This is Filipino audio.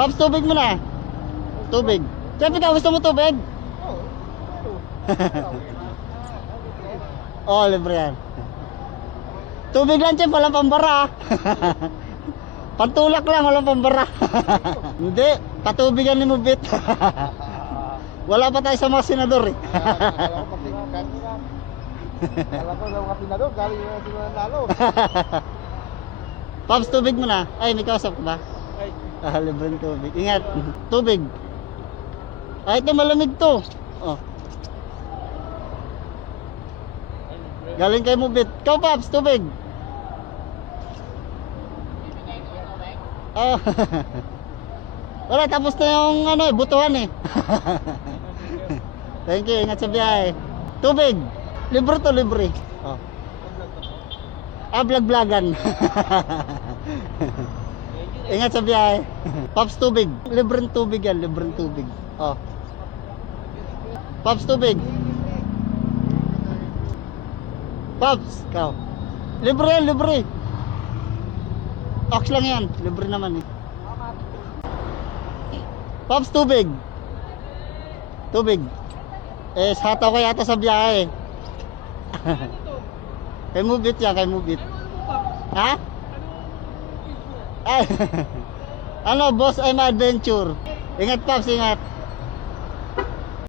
Pops, tubig mo na. Tubig. Siyempre ka, gusto mo tubig? Oo, libre yan. Tubig lang, Chef, walang pambara. Pantulak lang, walang pambara. Hindi, patubigan ni Mubit. Wala pa tayo sa mga senador eh. Alam ko lang mga senador, galing na sila nalo. Pops, tubig mo na. Ay, may kausap ka ba? Ah, libreng tubig. Ingat. Tubig. Ay, ito malamig to. Oh. Galing kay Mubit. Ikaw, Pops, tubig. Oh. Wala, tapos na yung ano, butuhan eh. Thank you, ingat sa biyahe. Tubig. Libre to, libre. Oh. Ah, vlog-vlogan. Ingat sa biyahe. Pops, tubig. Libreng tubig yan, libreng tubig. Oh. Pops, tubig. Pops, ikaw. Libre yan, libre. Ox lang yan, libre naman eh. Pops, tubig. Tubig. Eh, sataw ko yata sa biyahe. Kay Mubit yan, kay Mubit. Ha? Ay. Ano, boss, I'm adventure. Ingat, Pops, ingat.